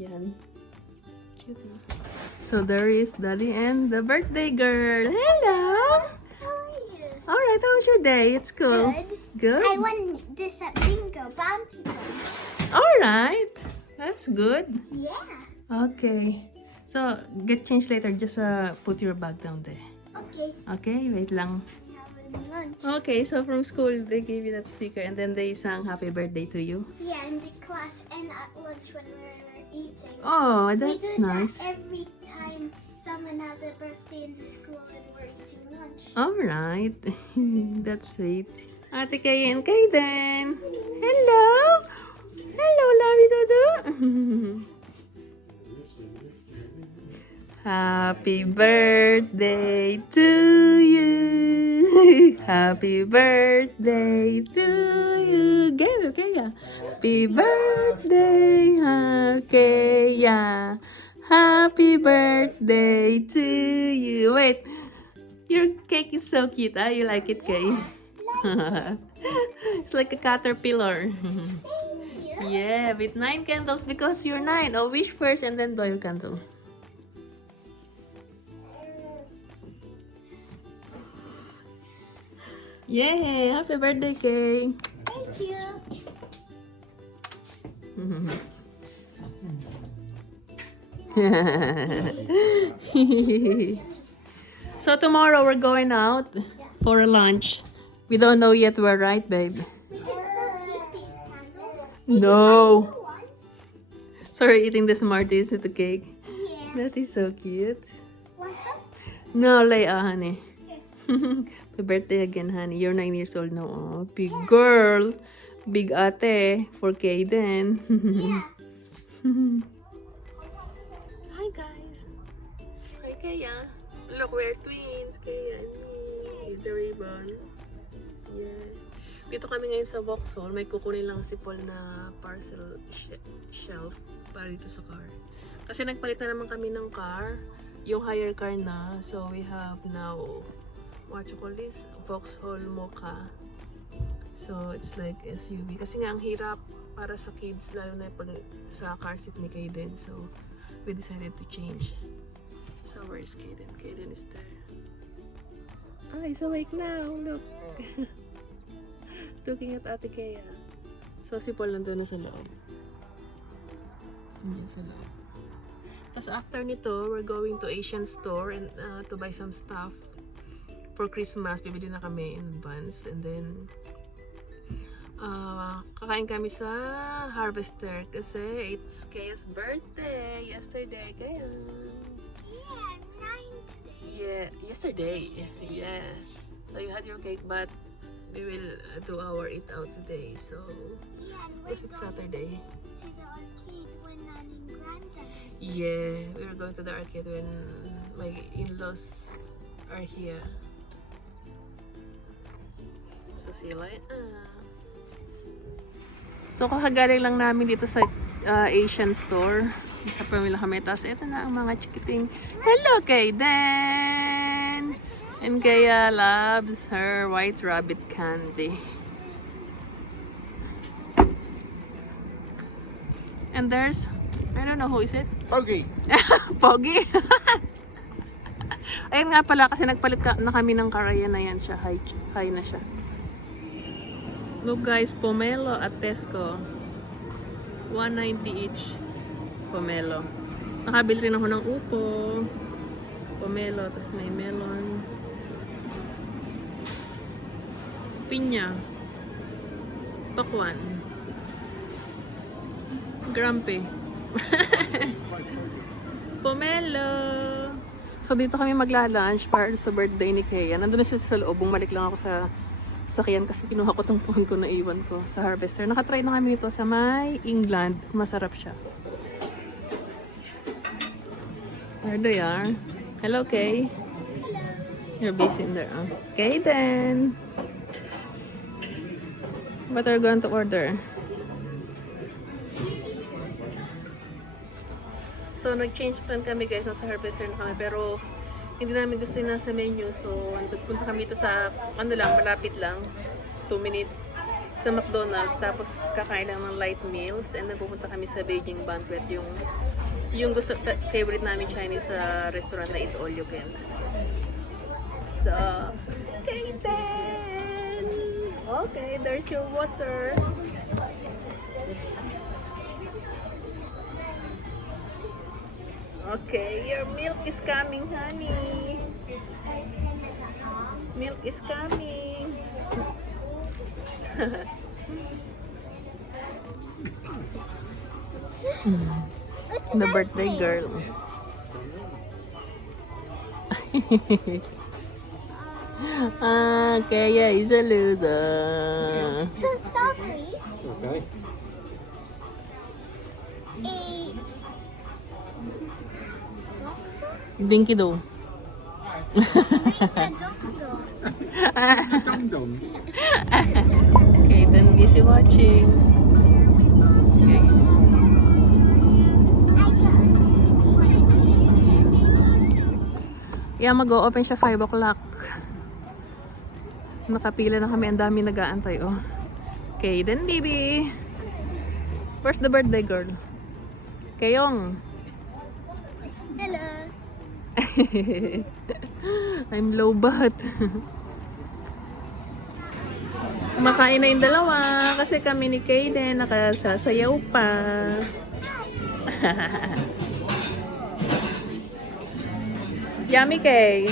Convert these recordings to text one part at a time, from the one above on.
Yan. Cutie. So there is Daddy and the birthday girl. Hello! How are you? Alright, how was your day? It's cool. Good. Good? I won this at bingo, bounty points. Alright. That's good. Yeah. Okay. So, get changed later. Just put your bag down there. Okay. Okay? Wait lang. Having lunch. Okay, so from school, they gave you that sticker and then they sang happy birthday to you. Yeah, in the class and at lunch when we were eating. Oh, We that's do nice. that every time someone has a birthday in the school and we're eating lunch. Alright. That's sweet. Ate Kay and Kaden. Hello! Hello, Lavi Dodo. Happy birthday to you. Happy birthday to you. Get it, Kaya. Happy birthday, Kaya. Happy birthday to you. Wait, your cake is so cute. You like it, Kay? It's like a caterpillar. Yeah, with 9 candles because you're 9. Oh, wish first and then blow your candle. Yay! Happy birthday, Kay! Thank you. So tomorrow we're going out for a lunch. We don't know yet where, right, babe? We can still eat these candles. No. New one? So we're eating the Smarties with the cake. Yeah. That is so cute. What's up? No, Leia, honey. Happy birthday again, honey. You're 9 years old now. Oh, big girl. Big ate for Kaden. Yeah. Hi, guys. Hi, Kaya. Look, we're twins. Kaya with the ribbon. Yeah. Dito kami ngayon sa Vauxhall. May kukunin lang si Paul na parcel shelf para dito sa car. Kasi nagpalit na naman kami ng car. Yung higher car na. So, we have now, what you call this? Vauxhall Mocha. So, it's like SUV. Kasi nga, ang hirap para sa kids, lalo na pag sa car seat ni Kaden. So, we decided to change. So, where is Kaden? Kaden is there. Ah, he's awake now. Look. Looking at Ate Kea. So, si Paul nandun na sa loob. Nandiyan sa loob. Tapos, after nito, we're going to Asian store and to buy some stuff for Christmas. Bibili na kami in advance. And then, kakain kami sa Harvester kasi it's Kaya's birthday yesterday. Kaya Yeah, 9 today. yeah, yesterday. Yeah. So you had your cake, but we will do our eat out today. So Yeah, and because we're it's going Saturday. to the arcade when Nanny and Grandpa. Yeah, we are going to the arcade when my in-laws are here. So see you later. So, kakagaling lang namin dito sa Asian store. Sa pamilya kami. Tapos, ito na ang mga chikiting. Hello, Kaden! And Kaya loves her white rabbit candy. And there's, I don't know who is it? Pogi. Pogi! Ayun nga pala, kasi nagpalit na kami ng car. Ayan na yan siya. High na siya. Look guys, pomelo at Tesco. 190 each. Pomelo. Nakabili rin ako ng upo. Pomelo, tapos may melon. Pinya. Pakwan. Grumpy. Pomelo. So dito kami magla-lunch para sa birthday ni Kea. Nandun na sila sa loob. Bumalik lang ako sa sakyan kasi kinuha ko tong phone ko na iwan ko sa Harvester. Nakatry na kami nito sa may England. Masarap siya. There they are. Hello, Kay. You're busy in there. Okay, then. What are you going to order? So, nag-change plan kami guys. Nasa Harvester na kami. Pero, hindi namin gusto yung nasa menu. So, nagpunta kami ito sa, ano lang, malapit lang. 2 minutes sa McDonald's, tapos kakain lang ng light meals, and then pupunta kami sa Beijing Banquet, yung gusto, favorite namin Chinese restaurant na Eat All You Can. So, Kaden! Okay, there's your water. Okay, your milk is coming, honey. Milk is coming. The birthday girl. Kaya is a loser. Some strawberries. Okay. A Smoxa? Dinky do. A Dum dum. Okay, then busy watching. Okay. Yeah, mag-o-open siya 5 o'clock. Nakapila na kami. Ang dami nag-aantay, oh. Okay, then baby. Where's the birthday girl? Kayong. Hello. I'm low bat. Kumakain na yung dalawa kasi kami ni Kaden nakasasayaw pa. Yummy Kay.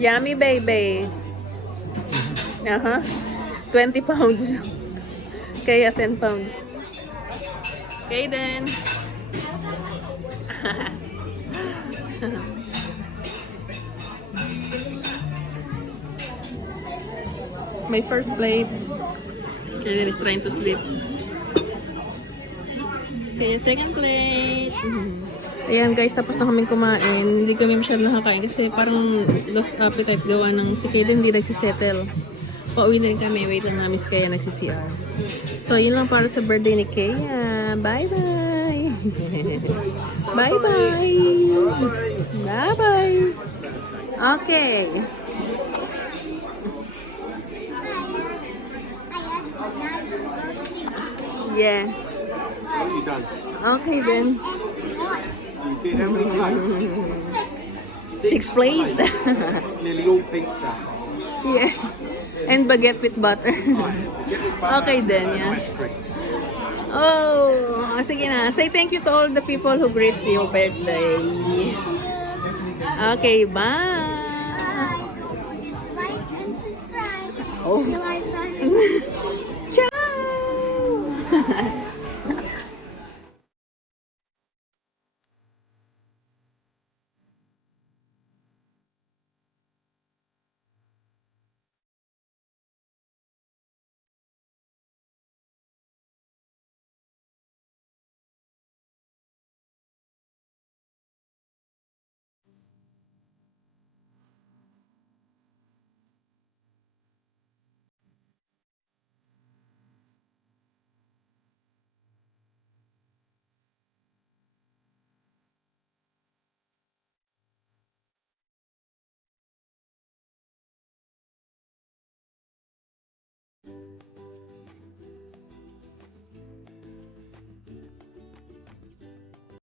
Yummy baby. 20 pounds. Kaya 10 pounds. Kaden. My first plate. Kaden is trying to sleep. Okay, second plate. Ayan guys, tapos na kaming kumain. Hindi kami masyadong nakakain kasi parang lost appetite gawa ng si Kaden hindi nagsisettle. Pauwi na rin kami. Wait lang namin si Kaya nagsi-CR. So, yun lang para sa birthday ni Kaya. Bye-bye! Bye-bye! Bye-bye! Okay. Yeah. What have you done? Okay then. You did how many plates? 6 plate. Nearly all pizza. Yeah. And baguette with butter. Get with butter Okay then, and yeah. ice cream. Oh, sige na. Say thank you to all the people who greet your birthday. Okay, bye. Like and subscribe Oh. to our family. Ciao.